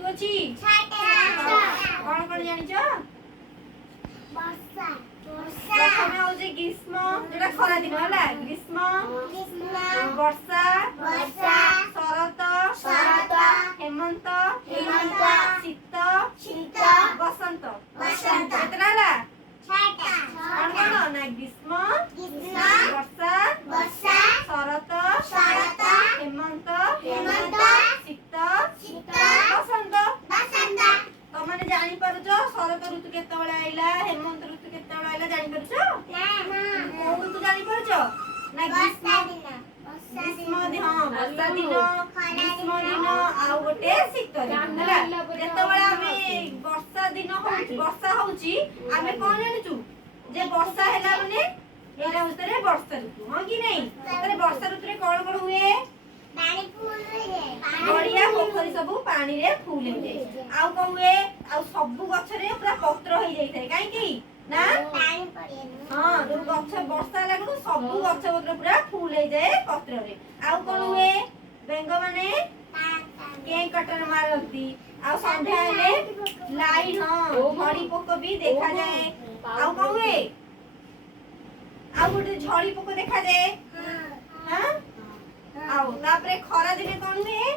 ऋतु अछि कौन कौन जानिछ वर्षा प्रथमे होजे ग्रीष्म जेटा खरा दिन होला ग्रीष्म वर्षा शरत हेमंत शीत बसंत केतना होला कौन कौन ना ग्रीष्म वर्षा शरत हेमंत शीत बसंत तमने जानि पारुछ शरत ऋतु केतेबेले आइला हेमंत ऋतु केतेबेले आइला जानि पारुछ कोन ऋतु जानि पारुछ ना ग्रीष्म दिन हां वर्षा दिन ग्रीष्म दिन आ गोटे शीत दिन होला केतेबेले आमे वर्षा दिन वर्षा होउची आमे कोन जानिचू जे वर्षा हैला माने एरा उतरे वर्षा ऋतु हां कि नहीं तरे वर्षा ऋतु रे कोन कोन हुए पानी फूल हुए गड़िया पोखरी सब पानी रे फूल हो जाय आउ को हुए आउ सब गछ रे पूरा पत्र हो जाय थाय काई की ना पानी पड़े हां जो गछ वर्षा लागो सब गछ पत्र पूरा फूल हो जाय पत्र रे आउ कोन हुए बेंग माने के कटर मारती आउ संध्या हेले लाइन हां झड़ी पोक भी देखा जाए आउ को हुए आउ गोटे झड़ी पोक देखा जाए हां आउ तापरे खरा दिने कोन हुए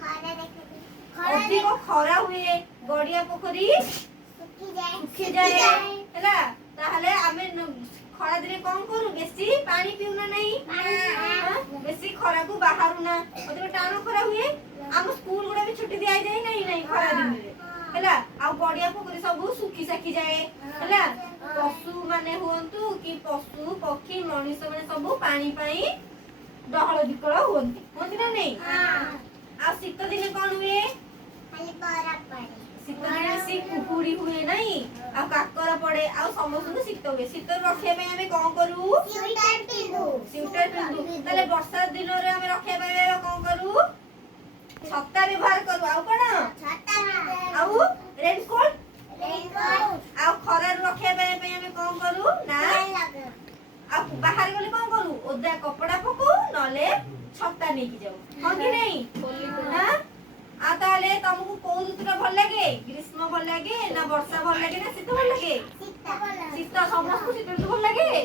खाना देखा अधिक खरा हुए गड़िया पोखरी सुखी जाए हैला ताहले आमे खरा दिने कोन करू बेसी पानी पिउना नहीं बेसी खरा को बाहरु ना अधिक टाण खरा हुए हम स्कूल गुडा भी छुट्टी दिया जाए नहीं खरा दिन रे हैला आ गड़िया पोखरी सब सुखी सखी जाए हैला पशु माने हुंतु कि पशु पक्षी मनुष्य माने सब पानी पाई डहळ विकळ होंती ना नहीं आ शीत दिने कोन हुए खाली बरफ पड़े शीत दिने सी कुकुड़ी हुए नहीं आ काकर पड़े आ समस्त शीत हुए शीत रखे में हमें कोन करू स्वेटर पिंदु तले वर्षा दिन रे हमें रखे में कोन करू छत्ता व्यवहार करू आ कोन आ रेनकोट आ खरा रखे में हमें कोन करू ना आ बाहर गले कोन करू ओदा कपड़ा पकू नले छत्ता नहीं की जाऊ हां कि नहीं हां आ ताले तुमको कोन ऋतुटा भल लागे ग्रीष्म भल लागे ना वर्षा भल लागे ना शीत भल लागे शीत समस्त शीत ऋतु भल लागे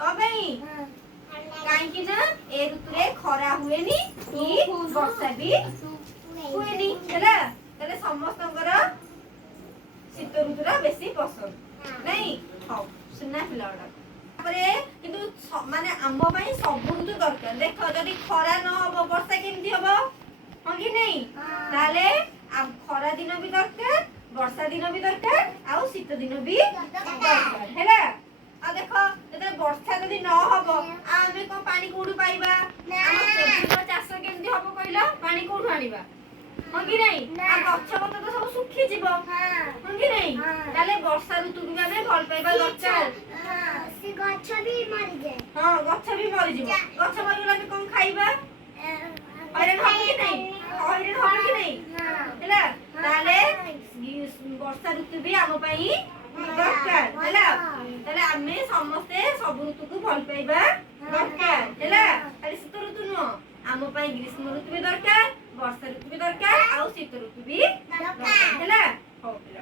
तबे काई कि ना ए ऋतु रे खरा हुएनी कि वर्षा भी हुएनी हैला तले समस्तଙ୍କର शीत ऋतुरा बेसी पसंद नहीं हां सुना पिलाडा तापरे किंतु माने आम पई सब ऋतु दरकार देखो जदी खरा न हबो वर्षा केमती हबो हां कि नहीं ताले आ खरा दिन भी दरकार वर्षा दिन भी दरकार आ शीत दिन भी दरकार हैला आ देखो जदि वर्षा जदी न हबो आमे को पानी कोडु पाइबा हम सेबुर चाष केमती हबो कहिलो पानी कोडु आनिबा हां कि नहीं आ गछ पत्र तो सब सुखी जीवो हां कि नहीं ताले वर्षा ऋतु भी आमे भल पाइबा दरकार से गछ भी मर जाए हां गछ भी मरि जीवो गछ मरिगला भी कोन खाइबा हरिण हबो कि नहीं हरिण हबो कि नहीं हैला ताले वर्षा ऋतु भी आम पई दरकार हैला ताले आमे समस्ते सब ऋतु को भल पाइबा दरकार हैला खाली शीत ऋतु न आम पई ग्रीष्म ऋतु भी दरकार वर्षा ऋतु भी दरकार आ शीत ऋतु भी दरकार हैला हो